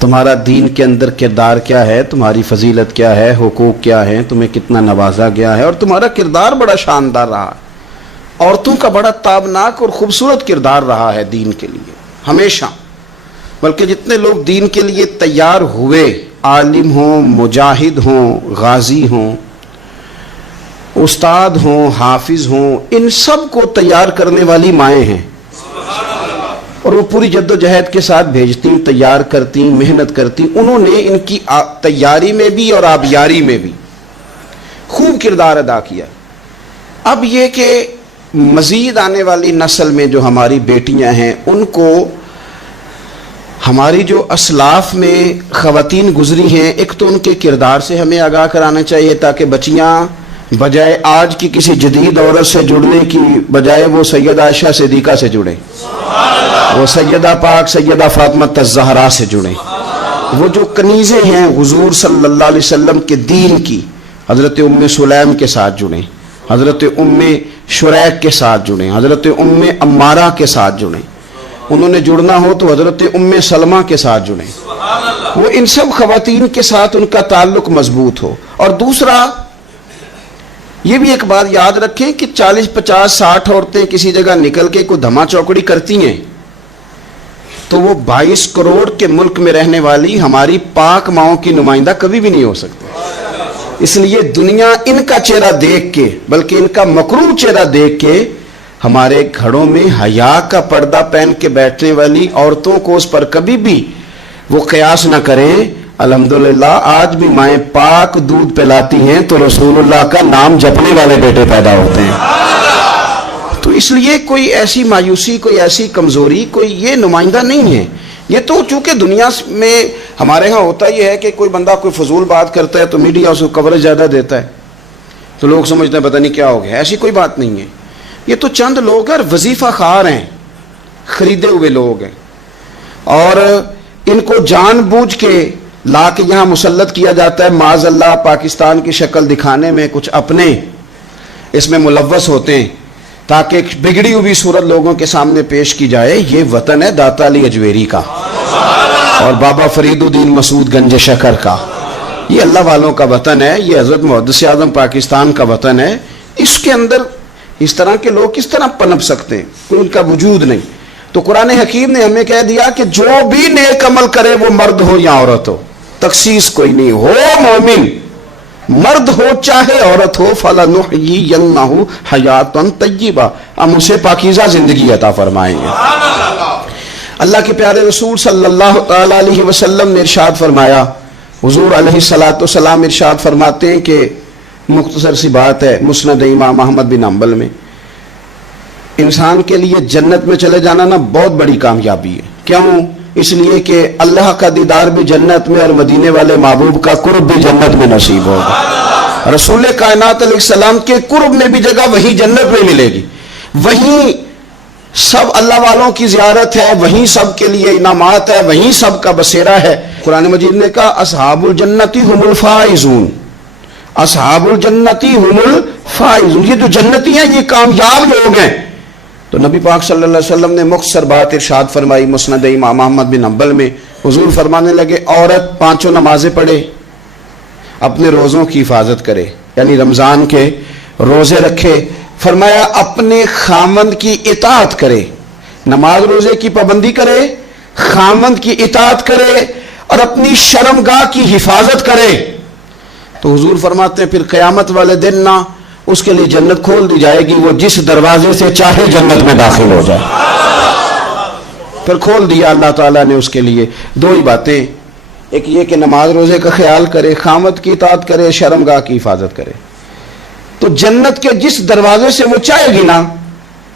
تمہارا دین کے اندر کردار کیا ہے، تمہاری فضیلت کیا ہے، حقوق کیا ہیں، تمہیں کتنا نوازا گیا ہے، اور تمہارا کردار بڑا شاندار رہا ہے، عورتوں کا بڑا تابناک اور خوبصورت کردار رہا ہے دین کے لیے ہمیشہ۔ بلکہ جتنے لوگ دین کے لیے تیار ہوئے، عالم ہوں، مجاہد ہوں، غازی ہوں، استاد ہوں، حافظ ہوں، ان سب کو تیار کرنے والی مائیں ہیں، اور وہ پوری جد و جہد کے ساتھ بھیجتی، تیار کرتی، محنت کرتی۔ انہوں نے ان کی تیاری میں بھی اور آبیاری میں بھی خوب کردار ادا کیا۔ اب یہ کہ مزید آنے والی نسل میں جو ہماری بیٹیاں ہیں، ان کو ہماری جو اسلاف میں خواتین گزری ہیں، ایک تو ان کے کردار سے ہمیں آگاہ کرانا چاہیے، تاکہ بچیاں بجائے آج کی کسی جدید عورت سے جڑنے کی بجائے وہ سیدہ عائشہ صدیقہ سے جڑیں، وہ سیدہ پاک سیدہ فاطمہ الزہرا سے جڑیں، وہ جو کنیزیں ہیں حضور صلی اللہ علیہ وسلم کے دین کی، حضرت ام سلیم کے ساتھ جڑیں، حضرت ام شریک کے ساتھ جڑیں، حضرت ام عمارہ کے ساتھ جڑیں، انہوں نے جڑنا ہو تو حضرت ام سلمہ کے ساتھ جڑیں، وہ ان سب خواتین کے ساتھ ان کا تعلق مضبوط ہو۔ اور دوسرا یہ بھی ایک بات یاد رکھیں کہ 40 50 60 عورتیں کسی جگہ نکل کے کوئی دھما چوکڑی کرتی ہیں تو وہ 22 کروڑ کے ملک میں رہنے والی ہماری پاک ماؤں کی نمائندہ کبھی بھی نہیں ہو سکتی۔ اس لیے دنیا ان کا چہرہ دیکھ کے، بلکہ ان کا مکروہ چہرہ دیکھ کے، ہمارے گھروں میں حیا کا پردہ پہن کے بیٹھنے والی عورتوں کو اس پر کبھی بھی وہ قیاس نہ کریں۔ الحمدللہ آج بھی مائیں پاک دودھ پلاتی ہیں تو رسول اللہ کا نام جپنے والے بیٹے پیدا ہوتے ہیں۔ تو اس لیے کوئی ایسی مایوسی، کوئی ایسی کمزوری، کوئی یہ نمائندہ نہیں ہے۔ یہ تو چونکہ دنیا میں ہمارے ہاں ہوتا یہ ہے کہ کوئی بندہ کوئی فضول بات کرتا ہے تو میڈیا اس کو کوریج زیادہ دیتا ہے، تو لوگ سمجھتے ہیں پتہ نہیں کیا ہو گیا۔ ایسی کوئی بات نہیں ہے، یہ تو چند لوگ ہیں، وظیفہ خوار ہیں، خریدے ہوئے لوگ ہیں، اور ان کو جان بوجھ کے لا کے یہاں مسلط کیا جاتا ہے، معاذ اللہ پاکستان کی شکل دکھانے میں کچھ اپنے اس میں ملوث ہوتے ہیں تاکہ بگڑی ہوئی صورت لوگوں کے سامنے پیش کی جائے۔ یہ وطن ہے داتا علی اجویری کا اور بابا فرید الدین مسعود گنج شکر کا، یہ اللہ والوں کا وطن ہے، یہ حضرت محدث اعظم پاکستان کا وطن ہے۔ اس کے اندر اس طرح کے لوگ کس طرح پنپ سکتے ہیں؟ کوئی ان کا وجود نہیں۔ تو قرآن حکیم نے ہمیں کہہ دیا کہ جو بھی نیک عمل کرے وہ مرد ہو یا عورت ہو، تخصیص کوئی نہیں، ہو مومن، مرد ہو چاہے عورت ہو، فَلَنُحْيِيَنَّهُ حَيَاتًا طَيِّبَةً، ہم اسے پاکیزہ زندگی عطا فرمائیں گے۔ اللہ کے پیارے رسول صلی اللہ تعالی علیہ وسلم نے ارشاد فرمایا، حضور علیہ السلام ارشاد فرماتے ہیں کہ مختصر سی بات ہے، مسند امام احمد بن حنبل میں، انسان کے لیے جنت میں چلے جانا نا بہت بڑی کامیابی ہے۔ کیوں؟ اس لیے کہ اللہ کا دیدار بھی جنت میں اور مدینے والے محبوب کا قرب بھی جنت میں نصیب ہوگا۔ رسول کائنات علیہ السلام کے قرب میں بھی جگہ وہی جنت میں ملے گی، وہیں سب اللہ والوں کی زیارت ہے، وہیں سب کے لیے انعامات ہے، وہیں سب کا بسیرا ہے۔ قرآن مجید نے کہا اصحاب الجنتی ہم الفائزون، اصحاب الجنتی ہم الفائزون، یہ جو جنتی ہیں یہ کامیاب لوگ ہیں۔ تو نبی پاک صلی اللہ علیہ وسلم نے مختصر بات ارشاد فرمائی مسند امام احمد بن حنبل میں، حضور فرمانے لگے عورت 5 نمازیں پڑھے، اپنے روزوں کی حفاظت کرے، یعنی رمضان کے روزے رکھے، فرمایا اپنے خامند کی اطاعت کرے، نماز روزے کی پابندی کرے، خامند کی اطاعت کرے اور اپنی شرمگاہ کی حفاظت کرے، تو حضور فرماتے ہیں پھر قیامت والے دن نہ اس کے لیے جنت کھول دی جائے گی، وہ جس دروازے سے چاہے جنت میں داخل ہو جائے۔ پھر کھول دیا اللہ تعالیٰ نے اس کے لیے۔ 2 ہی باتیں، ایک یہ کہ نماز روزے کا خیال کرے، خامد کی اطاعت کرے، شرمگاہ کی حفاظت کرے، تو جنت کے جس دروازے سے وہ چاہے گی نا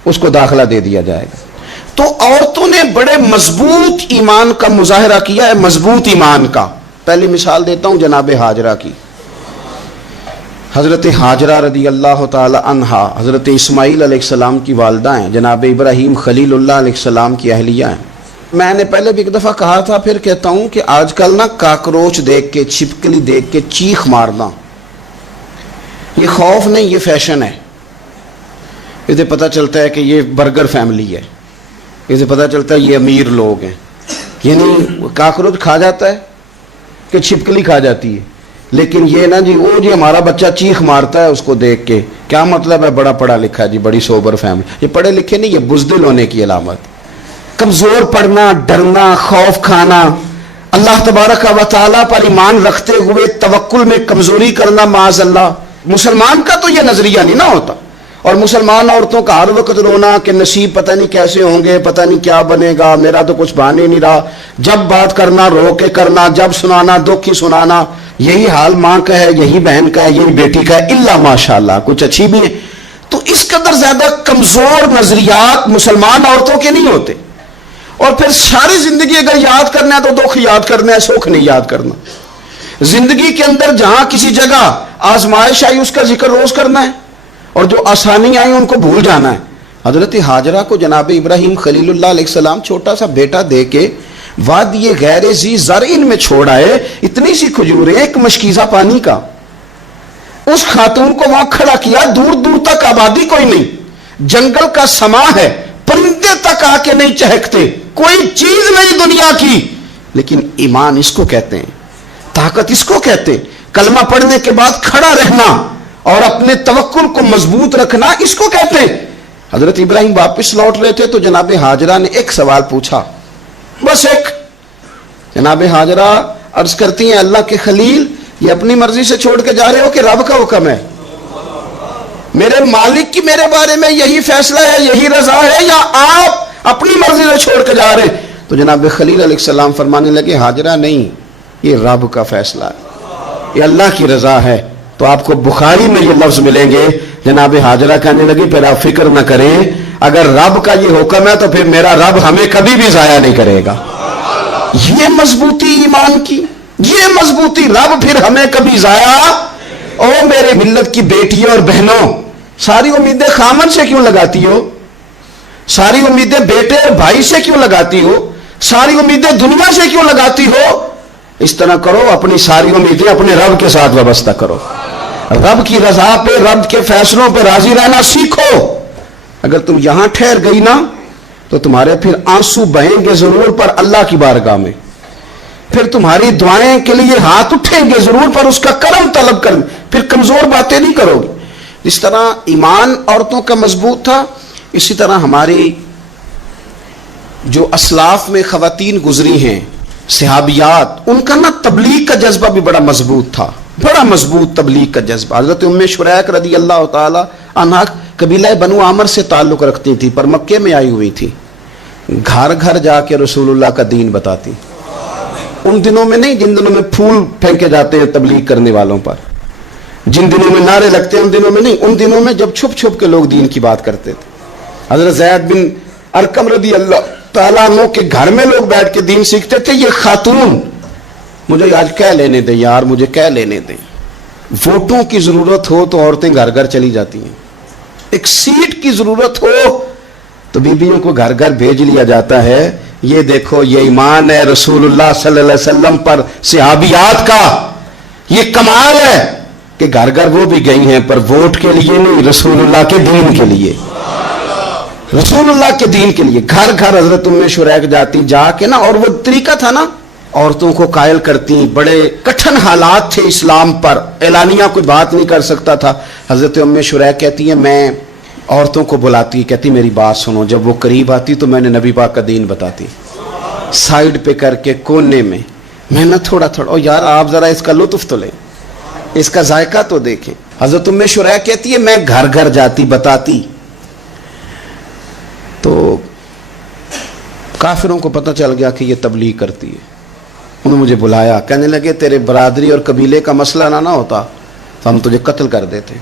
اس کو داخلہ دے دیا جائے گا۔ تو عورتوں نے بڑے مضبوط ایمان کا مظاہرہ کیا ہے، مضبوط ایمان کا۔ پہلی مثال دیتا ہوں جناب ہاجرہ کی۔ حضرت ہاجرہ رضی اللہ تعالی عنہا حضرت اسماعیل علیہ السلام کی والدہ ہیں، جناب ابراہیم خلیل اللہ علیہ السلام کی اہلیہ ہیں۔ میں نے پہلے بھی ایک دفعہ کہا تھا، پھر کہتا ہوں کہ آج کل نا کاکروچ دیکھ کے، چھپکلی دیکھ کے چیخ مارنا یہ خوف نہیں، یہ فیشن ہے۔ اسے پتہ چلتا ہے کہ یہ برگر فیملی ہے، اسے پتہ چلتا ہے یہ امیر لوگ ہیں، یعنی کاکروچ کھا جاتا ہے کہ چھپکلی کھا جاتی ہے، لیکن یہ نا جی وہ جی ہمارا بچہ چیخ مارتا ہے اس کو دیکھ کے، کیا مطلب ہے بڑا پڑھا لکھا ہے جی، بڑی سوبر فیملی، یہ پڑھے لکھے نہیں، یہ بزدل ہونے کی علامت۔ کمزور پڑنا، ڈرنا، خوف کھانا، اللہ تبارک و تعالیٰ پر ایمان رکھتے ہوئے توکل میں کمزوری کرنا، معاذ اللہ، مسلمان کا تو یہ نظریہ نہیں نہ ہوتا۔ اور مسلمان عورتوں کا ہر وقت رونا کہ نصیب پتہ نہیں کیسے ہوں گے، پتہ نہیں کیا بنے گا، میرا تو کچھ بن ہی نہیں رہا، جب بات کرنا رو کے کرنا، جب سنانا دکھ ہی سنانا، یہی حال ماں کا ہے، یہی بہن کا ہے، یہی بیٹی کا ہے، الا ماشاءاللہ کچھ اچھی بھی ہے۔ تو اس قدر زیادہ کمزور نظریات مسلمان عورتوں کے نہیں ہوتے۔ اور پھر ساری زندگی اگر یاد کرنا ہے تو دکھ یاد کرنا ہے، سکھ نہیں یاد کرنا۔ زندگی کے اندر جہاں کسی جگہ آزمائش آئی اس کا ذکر روز کرنا ہے، اور جو آسانی آئی ان کو بھول جانا ہے۔ حضرت ہاجرہ کو جناب ابراہیم خلیل اللہ علیہ السلام چھوٹا سا بیٹا دے کے وادی غیر ذی زرعین میں چھوڑ آئے، اتنی سی کھجوریں، ایک مشکیزہ پانی کا، اس خاتون کو وہاں کھڑا کیا، دور دور تک آبادی کوئی نہیں، جنگل کا سما ہے، پرندے تک آ کے نہیں چہکتے، کوئی چیز نہیں دنیا کی، لیکن ایمان اس کو کہتے ہیں، طاقت اس کو کہتے ہیں، کلمہ پڑھنے کے بعد کھڑا رہنا اور اپنے توکل کو مضبوط رکھنا اس کو کہتے ہیں۔ حضرت ابراہیم واپس لوٹ رہے تھے تو جناب ہاجرہ نے ایک سوال پوچھا، بس ایک۔ جناب ہاجرہ عرض کرتی ہیں اللہ کے خلیل، یہ اپنی مرضی سے چھوڑ کے جا رہے ہو کہ رب کا حکم ہے؟ میرے مالک کی میرے بارے میں یہی فیصلہ ہے، یہی رضا ہے، یا آپ اپنی مرضی سے چھوڑ کے جا رہے ہیں؟ تو جناب خلیل علیہ السلام فرمانے لگے ہاجرہ نہیں، یہ رب کا فیصلہ ہے، یہ اللہ کی رضا ہے۔ تو آپ کو بخاری میں یہ لفظ ملیں گے، جناب ہاجرہ کہنے لگی پھر آپ فکر نہ کریں، اگر رب کا یہ حکم ہے تو پھر میرا رب ہمیں کبھی بھی ضائع نہیں کرے گا۔ یہ مضبوطی ایمان کی، یہ مضبوطی، رب پھر ہمیں کبھی ضائع۔ او میرے ملت کی بیٹیوں اور بہنوں، ساری امیدیں خامن سے کیوں لگاتی ہو؟ ساری امیدیں بیٹے اور بھائی سے کیوں لگاتی ہو؟ ساری امیدیں دنیا سے کیوں لگاتی ہو؟ اس طرح کرو، اپنی ساری امیدیں اپنے رب کے ساتھ وابستہ کرو، رب کی رضا پہ، رب کے فیصلوں پہ راضی رہنا سیکھو۔ اگر تم یہاں ٹھہر گئی نا تو تمہارے پھر آنسو بہیں گے ضرور پر اللہ کی بارگاہ میں، پھر تمہاری دعائیں کے لیے ہاتھ اٹھیں گے ضرور پر اس کا کرم طلب کر، پھر کمزور باتیں نہیں کرو گی۔ جس طرح ایمان عورتوں کا مضبوط تھا، اسی طرح ہماری جو اسلاف میں خواتین گزری ہیں صحابیات، ان کا نا تبلیغ کا جذبہ بھی بڑا مضبوط تھا، بڑا مضبوط تبلیغ کا جذبہ۔ حضرت ام شریک رضی اللہ تعالی عنہا قبیلہ بنو عامر سے تعلق رکھتی تھی، پر مکے میں آئی ہوئی تھی، گھر گھر جا کے رسول اللہ کا دین بتاتی، ان دنوں میں نہیں جن دنوں میں پھول پھینکے جاتے ہیں تبلیغ کرنے والوں پر، جن دنوں میں نعرے لگتے ہیں ان دنوں میں نہیں، ان دنوں میں جب چھپ چھپ کے لوگ دین کی بات کرتے تھے۔ حضرت زید بن ارقم رضی اللہ تعالیٰ عنہ کے گھر میں لوگ بیٹھ کے دین سیکھتے تھے۔ یہ خاتون، مجھے آج کہہ لینے دیں یار، مجھے کہہ لینے دیں، ووٹوں کی ضرورت ہو تو عورتیں گھر گھر چلی جاتی ہیں، ایک سیٹ کی ضرورت ہو تو بیویوں کو گھر گھر بھیج لیا جاتا ہے۔ یہ دیکھو، یہ ایمان ہے رسول اللہ صلی اللہ علیہ وسلم پر صحابیات کا، یہ کمال ہے کہ گھر گھر وہ بھی گئی ہیں، پر ووٹ کے لیے نہیں، رسول اللہ کے دین کے لیے، رسول اللہ کے دین کے لیے گھر گھر حضرت ام شریک جاتی، جا کے نا، اور وہ طریقہ تھا نا، عورتوں کو قائل کرتی، بڑے کٹھن حالات تھے اسلام پر، اعلانیہ کوئی بات نہیں کر سکتا تھا۔ حضرت ام شریک کہتی ہے میں عورتوں کو بلاتی، کہتی میری بات سنو، جب وہ قریب آتی تو میں نے نبی پاک کا دین بتاتی، سائیڈ پہ کر کے کونے میں نہ تھوڑا تھوڑا، او یار آپ ذرا اس کا لطف تو لیں، اس کا ذائقہ تو دیکھیں۔ حضرت ام شریک کہتی ہے میں گھر گھر جاتی بتاتی، تو کافروں کو پتہ چل گیا کہ یہ تبلیغ کرتی ہے، انہوں نے مجھے بلایا، کہنے لگے تیرے برادری اور قبیلے کا مسئلہ نہ ہوتا تو ہم تجھے قتل کر دیتے،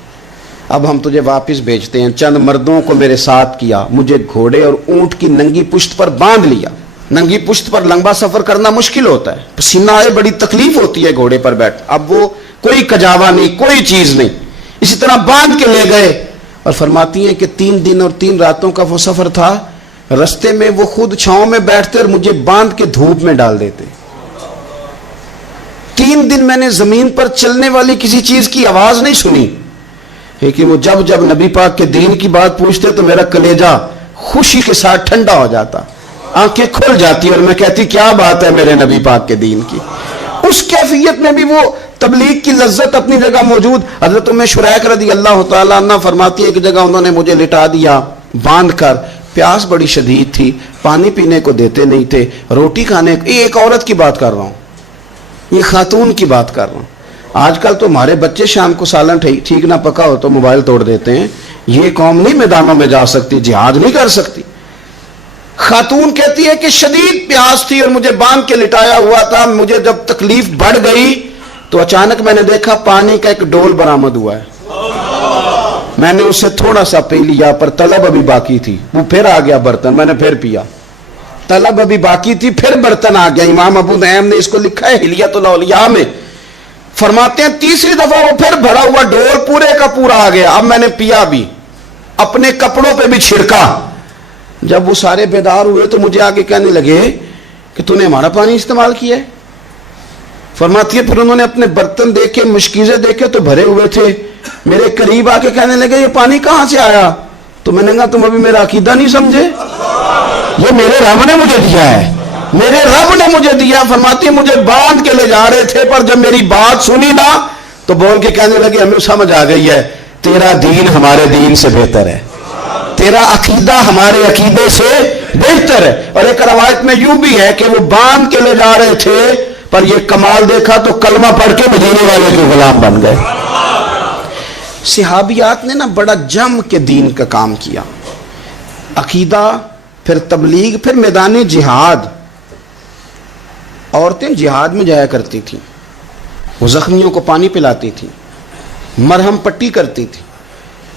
اب ہم تجھے واپس بھیجتے ہیں۔ چند مردوں کو میرے ساتھ کیا، مجھے گھوڑے اور اونٹ کی ننگی پشت پر باندھ لیا، ننگی پشت پر لمبا سفر کرنا مشکل ہوتا ہے، پسینہ آئے، بڑی تکلیف ہوتی ہے گھوڑے پر بیٹھ، اب وہ کوئی کجاوا نہیں، کوئی چیز نہیں، اسی طرح باندھ کے لے گئے۔ اور فرماتی ہیں کہ 3 دن اور 3 راتوں کا وہ سفر تھا، رستے میں وہ خود چھاؤں میں بیٹھتے اور مجھے باندھ کے دھوپ میں ڈال دیتے۔ 3 دن میں نے زمین پر چلنے والی کسی چیز کی آواز نہیں سنی، لیکن وہ جب نبی پاک کے دین کی بات پوچھتے تو میرا کلیجہ خوشی کے ساتھ ٹھنڈا ہو جاتا۔ آنکھیں کھل جاتی اور میں کہتی کیا بات ہے میرے نبی پاک کے دین کی. اس کیفیت میں بھی وہ تبلیغ کی لذت اپنی جگہ موجود. حضرت ام شریک رضی اللہ تعالیٰ عنہ فرماتی ہے ایک جگہ انہوں نے مجھے لٹا دیا باندھ کر, پیاس بڑی شدید تھی, پانی پینے کو دیتے نہیں تھے, روٹی کھانے, یہ ایک عورت کی بات کر رہا ہوں, یہ خاتون کی بات کر رہا ہوں. آج کل تو ہمارے بچے شام کو سالن ٹھیک نہ پکا ہو تو موبائل توڑ دیتے ہیں. یہ قوم نہیں میدانوں میں جا سکتی, جہاد نہیں کر سکتی. خاتون کہتی ہے کہ شدید پیاس تھی اور مجھے باندھ کے لٹایا ہوا تھا. مجھے جب تکلیف بڑھ گئی تو اچانک میں نے دیکھا پانی کا ایک ڈول برآمد ہوا ہے. میں نے اسے تھوڑا سا پی لیا, پر طلب ابھی باقی تھی. وہ پھر آ گیا برتن, میں نے پھر پیا. طلب ابھی باقی تھی, پھر برتن آ گیا. امام ابو نعیم نے اس کو لکھا ہے حلیۃ الاولیاء میں, فرماتے ہیں تیسری دفعہ وہ پھر بھرا ہوا ڈول پورے کا پورا آ گیا. اب میں نے پیا بھی, اپنے کپڑوں پہ بھی چھڑکا. جب وہ سارے بیدار ہوئے تو مجھے آگے کہنے لگے کہ تو نے ہمارا پانی استعمال کیا ہے. فرماتی ہے پھر انہوں نے اپنے برتن دیکھے, مشکیزیں دیکھے تو بھرے ہوئے تھے. میرے قریب آ کے کہنے لگے یہ پانی کہاں سے آیا؟ تو میں نے کہا تم ابھی میرا عقیدہ نہیں سمجھے, یہ میرے رب نے مجھے دیا ہے, میرے رب نے مجھے دیا. فرماتی ہے مجھے باندھ کے لے جا رہے تھے, پر جب میری بات سنی نا تو بول کے کہنے لگے ہمیں سمجھ آ گئی ہے تیرا دین ہمارے دین سے بہتر ہے, تیرا عقیدہ ہمارے عقیدے سے بہتر ہے. اور ایک روایت میں یوں بھی ہے کہ وہ باندھ کے لے جا رہے تھے, پر یہ کمال دیکھا تو کلمہ پڑھ کے مدینے والے کے غلام بن گئے. صحابیات نے نا بڑا جم کے دین کا کام کیا. عقیدہ, پھر تبلیغ, پھر میدان جہاد. عورتیں جہاد میں جایا کرتی تھیں, وہ زخمیوں کو پانی پلاتی تھیں, مرہم پٹی کرتی تھیں.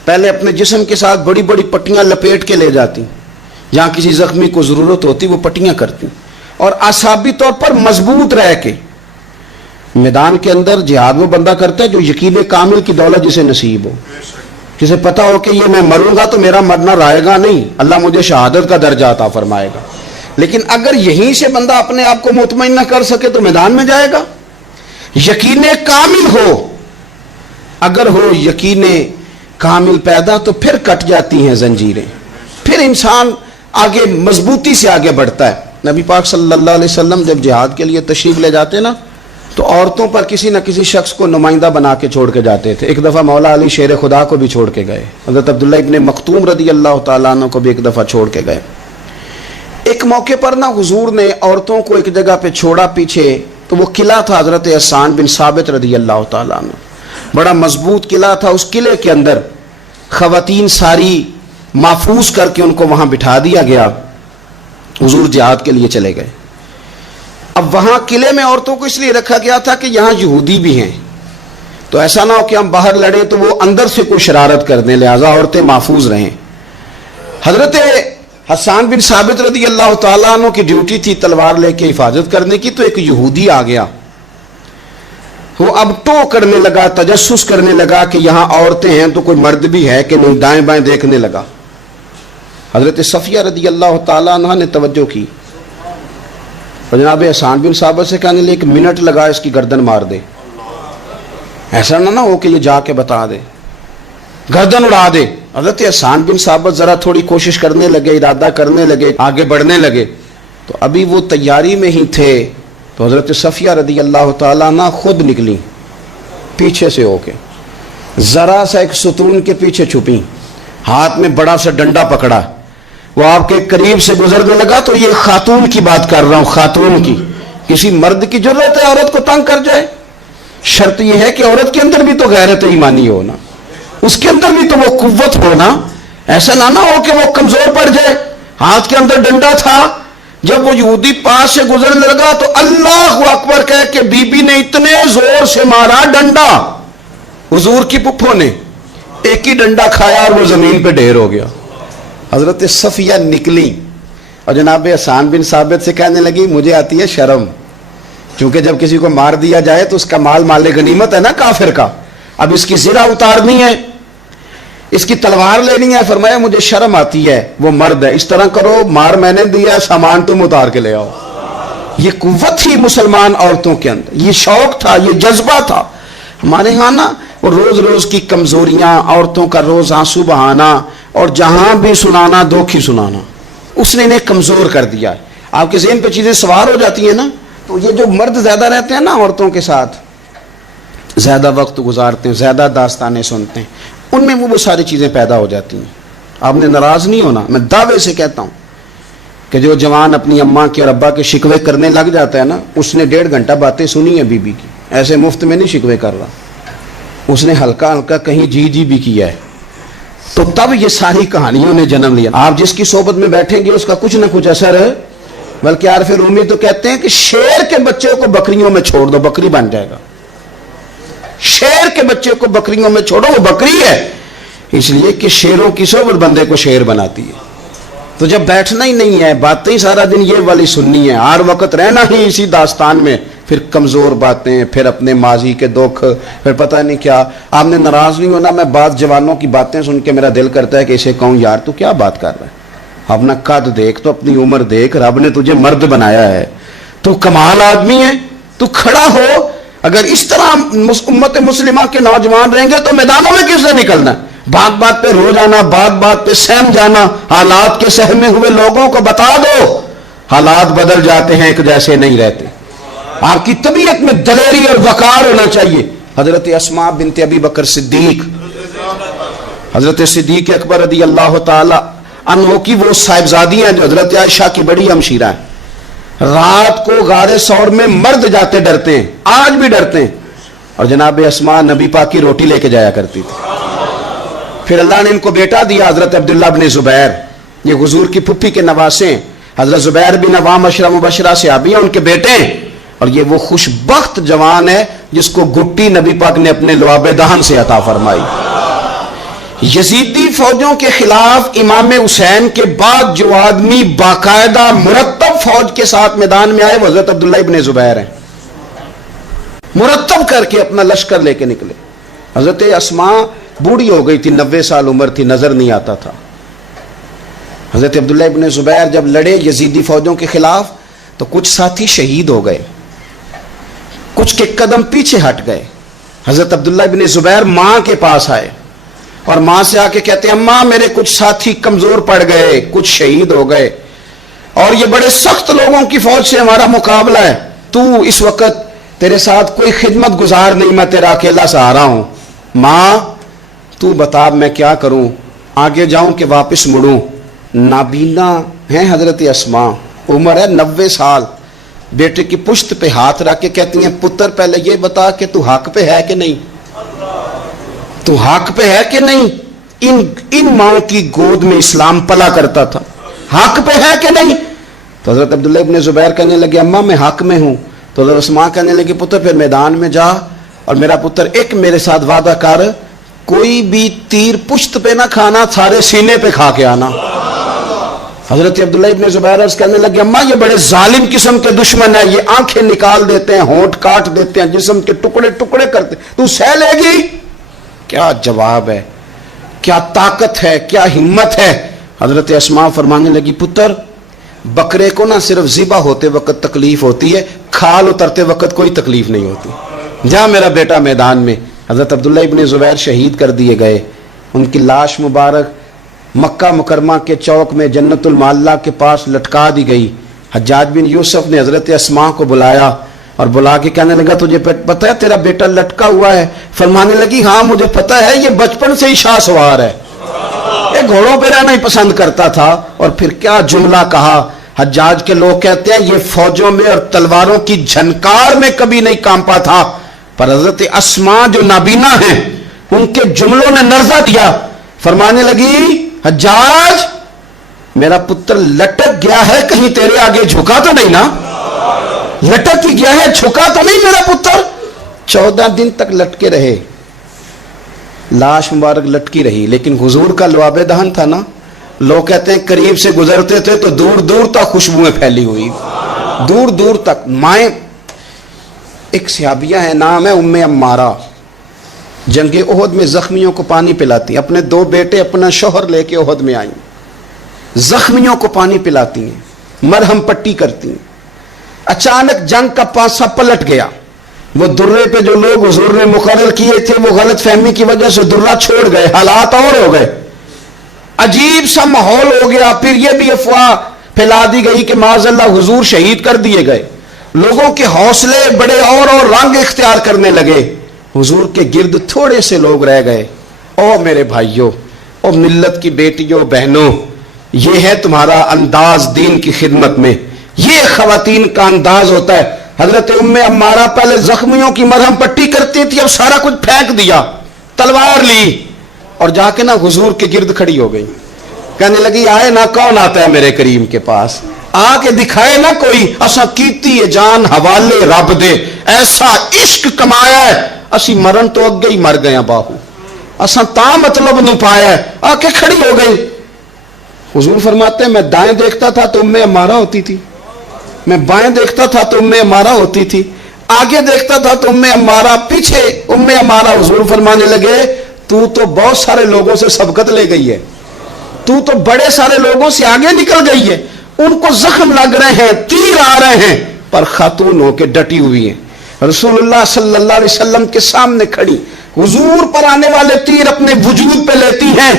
پہلے اپنے جسم کے ساتھ بڑی بڑی پٹیاں لپیٹ کے لے جاتی, جہاں کسی زخمی کو ضرورت ہوتی وہ پٹیاں کرتی, اور اعصابی طور پر مضبوط رہ کے. میدان کے اندر جہاد وہ بندہ کرتا ہے جو یقین کامل کی دولت جسے نصیب ہو, جسے پتا ہو کہ یہ میں مروں گا تو میرا مرنا رائے گا نہیں, اللہ مجھے شہادت کا درجہ عطا فرمائے گا. لیکن اگر یہیں سے بندہ اپنے آپ کو مطمئن نہ کر سکے تو میدان میں جائے گا. یقین کامل ہو, اگر ہو یقین کامل پیدا تو پھر کٹ جاتی ہیں زنجیریں, پھر انسان آگے مضبوطی سے آگے بڑھتا ہے. نبی پاک صلی اللہ علیہ وسلم جب جہاد کے لیے تشریف لے جاتے نا تو عورتوں پر کسی نہ کسی شخص کو نمائندہ بنا کے چھوڑ کے جاتے تھے. ایک دفعہ مولا علی شیر خدا کو بھی چھوڑ کے گئے, حضرت عبداللہ ابن مختوم رضی اللہ تعالیٰ عنہ کو بھی ایک دفعہ چھوڑ کے گئے. ایک موقع پر نا حضور نے عورتوں کو ایک جگہ پہ چھوڑا پیچھے, تو وہ قلعہ تھا حضرت حسان بن ثابت رضی اللہ تعالیٰ عنہ, بڑا مضبوط قلعہ تھا. اس قلعے کے اندر خواتین ساری محفوظ کر کے ان کو وہاں بٹھا دیا گیا. حضور جہاد کے لیے چلے گئے. اب وہاں قلعے میں عورتوں کو اس لیے رکھا گیا تھا کہ یہاں یہودی بھی ہیں, تو ایسا نہ ہو کہ ہم باہر لڑیں تو وہ اندر سے کوئی شرارت کر دیں, لہٰذا عورتیں محفوظ رہیں. حضرت حسان بن ثابت رضی اللہ تعالیٰ عنہ کی ڈیوٹی تھی تلوار لے کے حفاظت کرنے کی, تو ایک یہودی آ گیا. وہ اب ٹو کرنے لگا, تجسس کرنے لگا کہ یہاں عورتیں ہیں تو کوئی مرد بھی ہے کہ نہیں, دائیں بائیں دیکھنے لگا. حضرت صفیہ رضی اللہ تعالیٰ عنہ نے توجہ کی, اور جناب حسان بن ثابت سے کہنے لگے ایک منٹ لگا اس کی گردن مار دے, ایسا نہ ہو کہ یہ جا کے بتا دے, گردن اڑا دے. حضرت حسان بن ثابت ذرا تھوڑی کوشش کرنے لگے, ارادہ کرنے لگے, آگے بڑھنے لگے, تو ابھی وہ تیاری میں ہی تھے تو حضرت صفیہ رضی اللہ تعالیٰ عنہ خود نکلی پیچھے سے ہو کے, ذرا سا ایک ستون کے پیچھے چھپی, ہاتھ میں بڑا سا ڈنڈا پکڑا. وہ آپ کے قریب سے گزرنے لگا. تو یہ خاتون کی بات کر رہا ہوں, خاتون کی. کسی مرد کی ضرورت ہے عورت کو تنگ کر جائے؟ شرط یہ ہے کہ عورت کے اندر بھی تو غیرت ایمانی ہونا, اس کے اندر بھی تو وہ قوت ہونا. ایسا نہ ہو کہ وہ کمزور پڑ جائے. ہاتھ کے اندر ڈنڈا تھا, جب وہ یہودی پاس سے گزرنے لگا تو اللہ اکبر کہہ کہ بی بی نے اتنے زور سے مارا ڈنڈا, حضور کی پپھو نے ایک ہی ڈنڈا کھایا اور وہ زمین پہ ڈھیر ہو گیا. حضرت صفیہ نکلی اور جناب حسان بن ثابت سے کہنے لگی مجھے آتی ہے شرم, کیونکہ جب کسی کو مار دیا جائے تو اس کا مال مال غنیمت ہے نا کافر کا, اب اس کی زرہ اتارنی ہے, اس کی تلوار لینی ہے. فرمایا مجھے شرم آتی ہے, وہ مرد ہے, اس طرح کرو مار میں نے دیا, سامان تم اتار کے لے آؤ. یہ قوت تھی مسلمان عورتوں کے اندر, یہ شوق تھا, یہ جذبہ تھا. ہمارے ہاں نا روز روز کی کمزوریاں, عورتوں کا روز آنسو بہانا, اور جہاں بھی سنانا دکھ ہی سنانا. اس نے انہیں کمزور کر دیا ہے. آپ کے ذہن پہ چیزیں سوار ہو جاتی ہیں نا, تو یہ جو مرد زیادہ رہتے ہیں نا عورتوں کے ساتھ, زیادہ وقت گزارتے ہیں, زیادہ داستانیں سنتے ہیں, ان میں وہ ساری چیزیں پیدا ہو جاتی ہیں. آپ نے ناراض نہیں ہونا, میں دعوے سے کہتا ہوں کہ جو جوان اپنی اماں کے اور ابا کے شکوے کرنے لگ جاتا ہے نا, اس نے 1.5 گھنٹہ باتیں سنی ہیں بیوی کی, ایسے مفت میں نہیں شکوے کر رہا, اس نے ہلکا ہلکا کہیں جی بھی کیا ہے. تو تب یہ ساری کہانیوں نے جنم لیا. آپ جس کی صحبت میں بیٹھیں گے اس کا کچھ نہ کچھ اثر ہے. بلکہ عارف رومی تو کہتے ہیں کہ شیر کے بچے کو بکریوں میں چھوڑ دو, بکری بن جائے گا. شیر کے بچے کو بکریوں میں چھوڑو, وہ بکری ہے, اس لیے کہ شیروں کی صحبت بندے کو شیر بناتی ہے. تو جب بیٹھنا ہی نہیں ہے, باتیں ہی سارا دن یہ والی سننی ہے, ہر وقت رہنا ہی اسی داستان میں, پھر کمزور باتیں, پھر اپنے ماضی کے دکھ, پھر پتہ نہیں کیا. آپ نے ناراض نہیں ہونا, میں بعض جوانوں کی باتیں سن کے میرا دل کرتا ہے کہ اسے کہوں یار تو کیا بات کر رہا ہے, اپنا قد دیکھ, تو اپنی عمر دیکھ, رب نے تجھے مرد بنایا ہے, تو کمال آدمی ہے, تو کھڑا ہو. اگر اس طرح امت مسلمہ کے نوجوان رہیں گے تو میدانوں میں کس سے نکلنا ہے؟ بات بات پہ رو جانا, بات بات پہ سہم جانا, حالات کے سہمے ہوئے لوگوں کو بتا دو حالات بدل جاتے ہیں, ایک جیسے نہیں رہتے. آپ کی طبیعت میں دلیری اور وقار ہونا چاہیے. حضرت اسماء بنت ابی بکر صدیق, حضرت صدیق اکبر رضی اللہ تعالی عنہ کی وہ صاحبزادی ہیں جو حضرت عائشہ کی بڑی ہمشیرہ ہیں. رات کو غار ثور میں مرد جاتے ڈرتے ہیں, آج بھی ڈرتے ہیں, اور جناب اسماء نبی پاک کی روٹی لے کے جایا کرتی تھی. پھر اللہ نے ان کو بیٹا دیا, حضرت عبداللہ بن زبیر, یہ حضور کی پھپھی کے نواسے ہیں. حضرت زبیر بن عوام عشرہ مبشرہ صحابی ہیں, ان کے بیٹے ہیں, اور یہ وہ خوش بخت جوان ہے جس کو گٹی نبی پاک نے اپنے لعاب دہن سے عطا فرمائی. یزیدی فوجوں کے خلاف امام حسین کے بعد جو آدمی باقاعدہ مرتب فوج کے ساتھ میدان میں آئے وہ حضرت عبداللہ ابن زبیر ہیں. مرتب کر کے اپنا لشکر لے کے نکلے. حضرت اسماء بوڑھی ہو گئی تھی, 90 سال عمر تھی, نظر نہیں آتا تھا. حضرت عبداللہ ابن زبیر جب لڑے یزیدی فوجوں کے خلاف تو کچھ ساتھی شہید ہو گئے, کچھ کے قدم پیچھے ہٹ گئے. حضرت عبداللہ ابن زبیر ماں کے پاس آئے اور ماں سے آ کے کہتے ہیں اماں میرے کچھ ساتھی کمزور پڑ گئے, کچھ شہید ہو گئے, اور یہ بڑے سخت لوگوں کی فوج سے ہمارا مقابلہ ہے, تو اس وقت تیرے ساتھ کوئی خدمت گزار نہیں, میں تیرا اکیلا سہارا ہوں. ماں تو بتا میں کیا کروں, آگے جاؤں کہ واپس مڑوں. نابینا ہیں حضرت اسماء, عمر ہے 90 سال, بیٹے کی پشت پہ ہاتھ رکھ کے کہتی ہیں پتر پہلے یہ بتا کہ تو حق پہ ہے کہ نہیں, تو حق پہ ہے کہ نہیں. ان ماں کی گود میں اسلام پلا کرتا تھا, حق پہ ہے کہ نہیں. تو حضرت عبداللہ ابن زبیر کہنے لگے اماں میں حق میں ہوں. تو حضرت اسماء کہنے لگی پتر پھر میدان میں جا, اور میرا پتر ایک میرے ساتھ وعدہ کر, کوئی بھی تیر پشت پہ نہ کھانا, سارے سینے پہ کھا کے آنا. حضرت عبداللہ ابن زبیر عرض کرنے لگے اماں یہ بڑے ظالم قسم کے دشمن ہیں, یہ آنکھیں نکال دیتے ہیں, ہونٹ کاٹ دیتے ہیں, جسم کے ٹکڑے ٹکڑے کرتے, تو سہ لے گی. کیا جواب ہے, کیا طاقت ہے, کیا ہمت ہے. حضرت اسماء فرمانے لگی پتر بکرے کو نہ صرف ذبح ہوتے وقت تکلیف ہوتی ہے, کھال اترتے وقت کوئی تکلیف نہیں ہوتی. جا میرا بیٹا میدان میں. حضرت عبداللہ ابن زبیر شہید کر دیے گئے, ان کی لاش مبارک مکہ مکرمہ کے چوک میں جنت المعلہ کے پاس لٹکا دی گئی. حجاج بن یوسف نے حضرت اسماء کو بلایا اور بلا کے کہنے لگا تجھے پتہ ہے تیرا بیٹا لٹکا ہوا ہے؟ فرمانے لگی ہاں مجھے پتہ ہے, یہ بچپن سے ہی شاہ سوار ہے, یہ گھوڑوں پہ رہنا ہی پسند کرتا تھا. اور پھر کیا جملہ کہا. حجاج کے لوگ کہتے ہیں یہ فوجوں میں اور تلواروں کی جھنکار میں کبھی نہیں کانپا تھا, پر حضرت اسماء جو نابینا ہیں ان کے جملوں نے نرزہ دیا. فرمانے لگی حجاج میرا پتر لٹک گیا ہے, کہیں تیرے آگے جھکا تو نہیں نا, لٹک ہی گیا ہے, جھکا تو نہیں میرا پتر. 14 دن تک لٹکے رہے, لاش مبارک لٹکی رہی, لیکن حضور کا لعاب دہن تھا نا. لوگ کہتے ہیں قریب سے گزرتے تھے تو دور دور تک خوشبوئیں پھیلی ہوئی, دور دور تک. مائیں ایک صحابیہ ہے, نام ہے ام عمارہ, جنگ احد میں زخمیوں کو پانی پلاتی, اپنے 2 بیٹے اپنا شوہر لے کے احد میں آئیں, زخمیوں کو پانی پلاتی ہیں, مرہم پٹی کرتی ہیں. اچانک جنگ کا پانسا پلٹ گیا, وہ درے پہ جو لوگ حضور نے مقرر کیے تھے وہ غلط فہمی کی وجہ سے درہ چھوڑ گئے, حالات اور ہو گئے. عجیب سا ماحول ہو گیا. پھر یہ بھی افواہ پھیلا دی گئی کہ معاذ اللہ حضور شہید کر دیے گئے. لوگوں کے حوصلے بڑے اور رنگ اختیار کرنے لگے. حضور کے گرد تھوڑے سے لوگ رہ گئے. او میرے بھائیوں، او ملت کی بیٹیوں بہنوں، یہ ہے تمہارا انداز دین کی خدمت میں. یہ خواتین کا انداز ہوتا ہے. حضرت ام عمارہ پہلے زخمیوں کی مرہم پٹی کرتی تھی، اب سارا کچھ پھینک دیا، تلوار لی اور جا کے نا حضور کے گرد کھڑی ہو گئی. کہنے لگی آئے نا کون آتا ہے میرے کریم کے پاس، آ کے دکھائے نا کوئی. اسا کیتی ہے جان حوالے رب دے، ایسا عشق کمایا ہے اسی مرن تو اگے ہی مر گیا باہو، اسا تا مطلب نو پایا ہے. آ کے کھڑی ہو گئی. حضور فرماتے ہیں میں دائیں دیکھتا تھا تو ام عمارہ ہوتی تھی، میں بائیں دیکھتا تھا تو ام عمارہ ہوتی تھی، آگے دیکھتا تھا تو ام عمارہ، پیچھے ام عمارہ. حضور فرمانے لگے تو بہت سارے لوگوں سے سبقت لے گئی ہے، تو بڑے سارے لوگوں سے آگے نکل گئی ہے. ان کو زخم لگ رہے ہیں، تیر آ رہے ہیں، پر خاتون ہو کے ڈٹی ہوئی ہیں. رسول اللہ صلی اللہ علیہ وسلم کے سامنے کھڑی، حضور پر آنے والے تیر اپنے وجود پہ لیتی ہیں.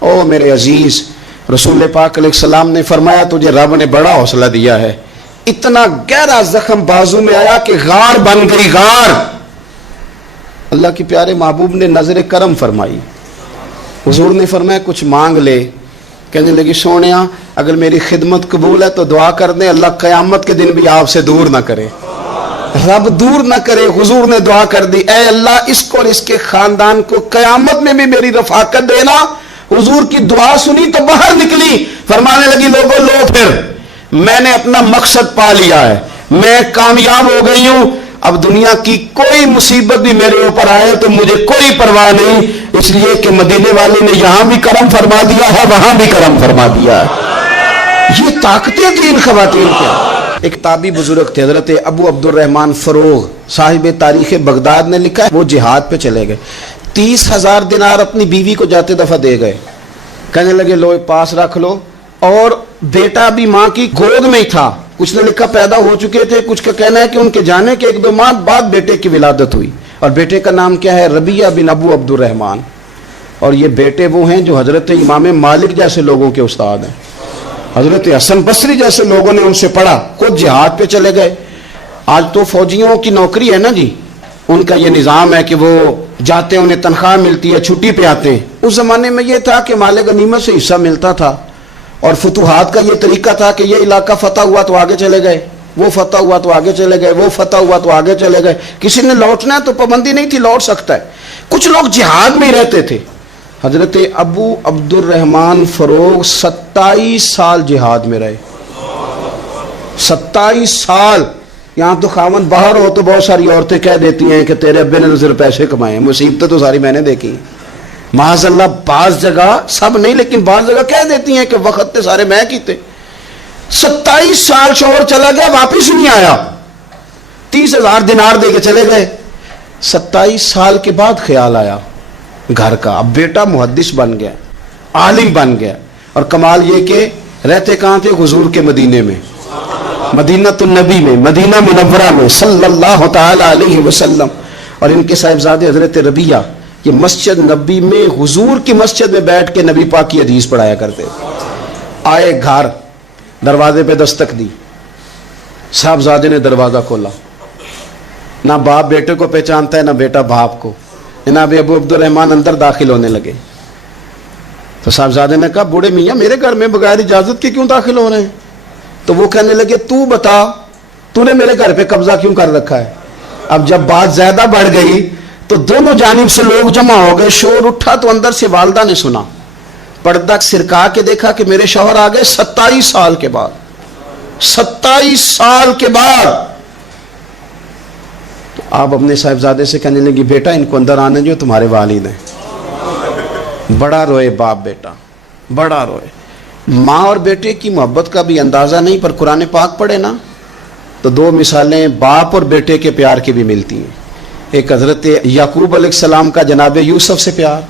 او میرے عزیز، رسول پاک علیہ السلام نے فرمایا تجھے رب نے بڑا حوصلہ دیا ہے. اتنا گہرا زخم بازو میں آیا کہ غار بن گئی، غار. اللہ کے پیارے محبوب نے نظر کرم فرمائی. حضور نے فرمایا کچھ مانگ لے. کہنے لگی سونیا اگر میری خدمت قبول ہے تو دعا کر دیں اللہ قیامت کے دن بھی آپ سے دور نہ کرے، رب دور نہ کرے. حضور نے دعا کر دی، اے اللہ اس کو اور اس کے خاندان کو قیامت میں بھی میری رفاقت دینا. حضور کی دعا سنی تو باہر نکلی، فرمانے لگی لوگوں لو پھر میں نے اپنا مقصد پا لیا ہے، میں کامیاب ہو گئی ہوں. اب دنیا کی کوئی مصیبت بھی میرے اوپر آئے تو مجھے کوئی پرواہ نہیں، اس لیے کہ مدینے والے نے یہاں بھی کرم فرما دیا ہے، وہاں بھی کرم فرما دیا ہے. یہ طاقتیں تھیں ان خواتین کے. ایک تابعی بزرگ تھے حضرت ابو عبد الرحمن فروغ، صاحب تاریخ بغداد نے لکھا ہے وہ جہاد پہ چلے گئے. 30,000 دینار اپنی بیوی کو جاتے دفعہ دے گئے. کہنے لگے لو پاس رکھ لو. اور بیٹا بھی ماں کی گود میں ہی تھا. کچھ نے لکھا پیدا ہو چکے تھے، کچھ کا کہنا ہے کہ ان کے جانے کے 1-2 ماہ بعد بیٹے کی ولادت ہوئی. اور بیٹے کا نام کیا ہے؟ ربیہ بن ابو عبد الرحمن. اور یہ بیٹے وہ ہیں جو حضرت امام مالک جیسے لوگوں کے استاد ہیں، حضرت حسن بصری جیسے لوگوں نے ان سے پڑھا. خود جہاد پہ چلے گئے. آج تو فوجیوں کی نوکری ہے نا جی، ان کا یہ نظام ہے کہ وہ جاتے ہیں، انہیں تنخواہ ملتی ہے، چھٹی پہ آتے ہیں. اس زمانے میں یہ تھا کہ مال غنیمت سے حصہ ملتا تھا. اور فتوحات کا یہ طریقہ تھا کہ یہ علاقہ فتح ہوا تو آگے چلے گئے، وہ فتح ہوا تو آگے چلے گئے، وہ فتح ہوا تو آگے چلے گئے. کسی نے لوٹنا ہے تو پابندی نہیں تھی، لوٹ سکتا ہے. کچھ لوگ جہاد میں رہتے تھے. حضرت ابو عبد الرحمن فروغ 27 سال جہاد میں رہے. 27 سال. یہاں تو خاوند باہر ہو تو بہت ساری عورتیں کہہ دیتی ہیں کہ تیرے ابے نے نظر پیسے کمائے. مصیبتیں تو ساری میں نے دیکھی. معاذ اللہ بعض جگہ، سب نہیں لیکن بعض جگہ کہہ دیتی ہیں کہ وقت تے سارے میں کیتے. 27 سال شوہر چلا گیا، واپس نہیں آیا. 30,000 دینار دے کے چلے گئے. 27 سال کے بعد خیال آیا گھر کا. اب بیٹا محدث بن گیا، عالم بن گیا. اور کمال یہ کہ رہتے کہاں تھے؟ حضور کے مدینے میں، مدینہ النبی میں، مدینہ منورہ میں صلی اللہ تعالی علیہ وسلم. اور ان کے صاحبزادے حضرت ربیہ یہ مسجد نبی میں، حضور کی مسجد میں بیٹھ کے نبی پاک کی حدیث پڑھایا کرتے. آئے گھر، دروازے پہ دستک دی. صاحبزادے نے دروازہ کھولا. نہ باپ بیٹے کو پہچانتا ہے، نہ بیٹا باپ کو. جناب ابو عبد الرحمن اندر داخل ہونے لگے تو صاحبزادے نے کہا بوڑھے میاں میرے گھر میں بغیر اجازت کے کیوں داخل ہو رہے ہیں؟ تو وہ کہنے لگے تو بتا تو نے میرے گھر پہ قبضہ کیوں کر رکھا ہے؟ اب جب بات زیادہ بڑھ گئی تو دونوں جانب سے لوگ جمع ہو گئے. شور اٹھا تو اندر سے والدہ نے سنا، پردہ سرکا کے دیکھا کہ میرے شوہر آ گئے 27 سال کے بعد. 27 سال کے بعد. تو آپ اپنے صاحبزادے سے کہنے لگی بیٹا ان کو اندر آنے جو تمہارے والد ہیں. بڑا روئے باپ بیٹا، بڑا روئے. ماں اور بیٹے کی محبت کا بھی اندازہ نہیں، پر قرآن پاک پڑھے نا تو 2 مثالیں باپ اور بیٹے کے پیار کی بھی ملتی ہیں. ایک حضرت یعقوب علیہ السلام کا جناب یوسف سے پیار،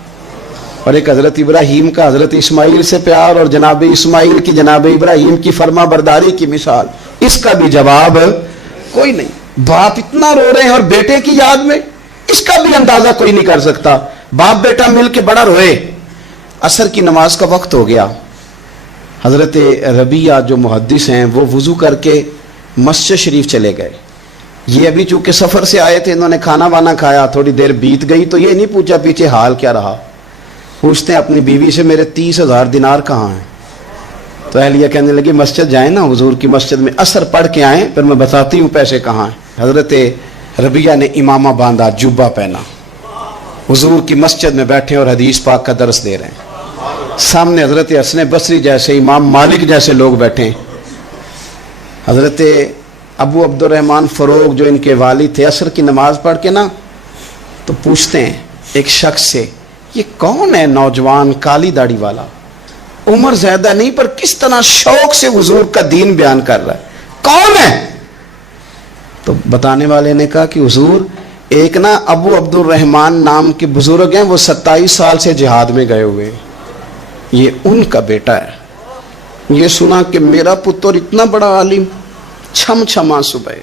اور ایک حضرت ابراہیم کا حضرت اسماعیل سے پیار، اور جناب اسماعیل کی جناب ابراہیم کی فرما برداری کی مثال. اس کا بھی جواب کوئی نہیں. باپ اتنا رو رہے ہیں اور بیٹے کی یاد میں، اس کا بھی اندازہ کوئی نہیں کر سکتا. باپ بیٹا مل کے بڑا روئے. عصر کی نماز کا وقت ہو گیا. حضرت ربیعہ جو محدث ہیں وہ وضو کر کے مسجد شریف چلے گئے. یہ ابھی چونکہ سفر سے آئے تھے, انہوں نے کھانا وانا کھایا, تھوڑی دیر بیت گئی تو یہ نہیں پوچھا پیچھے حال کیا رہا. پوچھتے ہیں اپنی بیوی سے میرے 30,000 دینار کہاں ہیں؟ تو اہلیہ کہنے لگی مسجد جائیں نا, حضور کی مسجد میں عصر پڑھ کے آئیں, پھر میں بتاتی ہوں پیسے کہاں ہیں. حضرت ربیعہ نے امامہ باندھا, جبہ پہنا, حضور کی مسجد میں بیٹھے اور حدیث پاک کا درس دے رہے ہیں. سامنے حضرت حسن بصری جیسے, امام مالک جیسے لوگ بیٹھے ہیں. حضرت ابو عبد الرحمن فروغ جو ان کے والد تھے, عصر کی نماز پڑھ کے نا تو پوچھتے ہیں ایک شخص سے, یہ کون ہے نوجوان کالی داڑھی والا, عمر زیادہ نہیں پر کس طرح شوق سے حضور کا دین بیان کر رہا ہے, کون ہے؟ تو بتانے والے نے کہا کہ حضور ایک نا ابو عبد الرحمن نام کے بزرگ ہیں, وہ 27 سال سے جہاد میں گئے ہوئے, یہ ان کا بیٹا ہے. یہ سنا کہ میرا پتر اتنا بڑا عالم, چھم چھم آنسو بہے,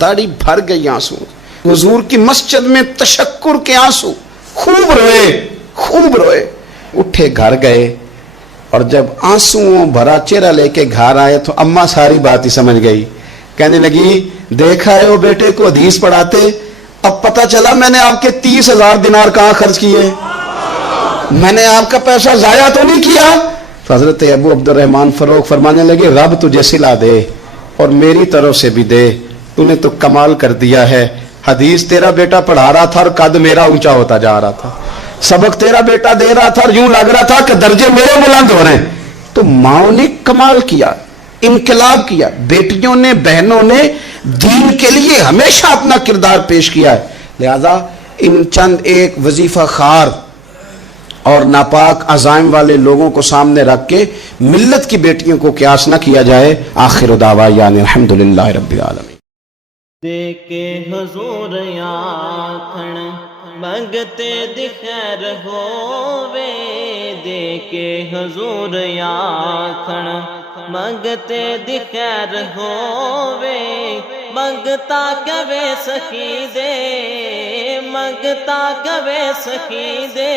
داڑھی بھر گئی آنسو. حضور کی مسجد میں تشکر کے آنسو, خوب روئے. اٹھے گھر گئے, اور جب آنسوؤں بھرا چہرہ لے کے گھر آئے تو اماں ساری بات ہی سمجھ گئی. کہنے لگی دیکھا ہے وہ بیٹے کو حدیث پڑھاتے, اب پتہ چلا میں نے آپ کے 30,000 دینار کہاں خرچ کیے, میں نے آپ کا پیسہ ضائع تو نہیں کیا. تو حضرت ابو عبد الرحمن فروغ فرمانے لگے رب تجھے صلہ دے اور میری طرف سے بھی دے, تو نے تو کمال کر دیا ہے. حدیث تیرا بیٹا پڑھا رہا تھا اور قد میرا اونچا ہوتا جا رہا تھا, سبق تیرا بیٹا دے رہا تھا اور یوں لگ رہا تھا کہ درجے میرے بلند ہو رہے ہیں. تو ماؤں نے کمال کیا, انقلاب کیا, بیٹیوں نے بہنوں نے دین کے لیے ہمیشہ اپنا کردار پیش کیا ہے. لہذا ان چند ایک وظیفہ خار اور ناپاک عزائم والے لوگوں کو سامنے رکھ کے ملت کی بیٹیوں کو قیاس نہ کیا جائے. آخر دعوانا الحمدللہ رب العالمین. دیکھے حضور آکھن منگتے دی خیر ہووے, دیکھے حضور آکھن منگتے دی خیر ہووے, منگتا کبے سخی دے, منگتا کبے سخی دے,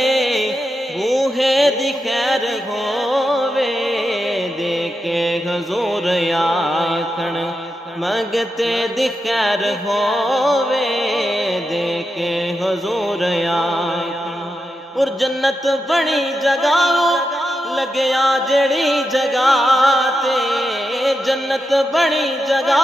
بوہے دی خیر ہووے. دیکھے حضور آکھن منگتے دی خیر ہووے, دیکھے حضور آکھن. اور جنت بڑی جگہ لگیا جڑی جگہ تے, جنت بڑی جگہ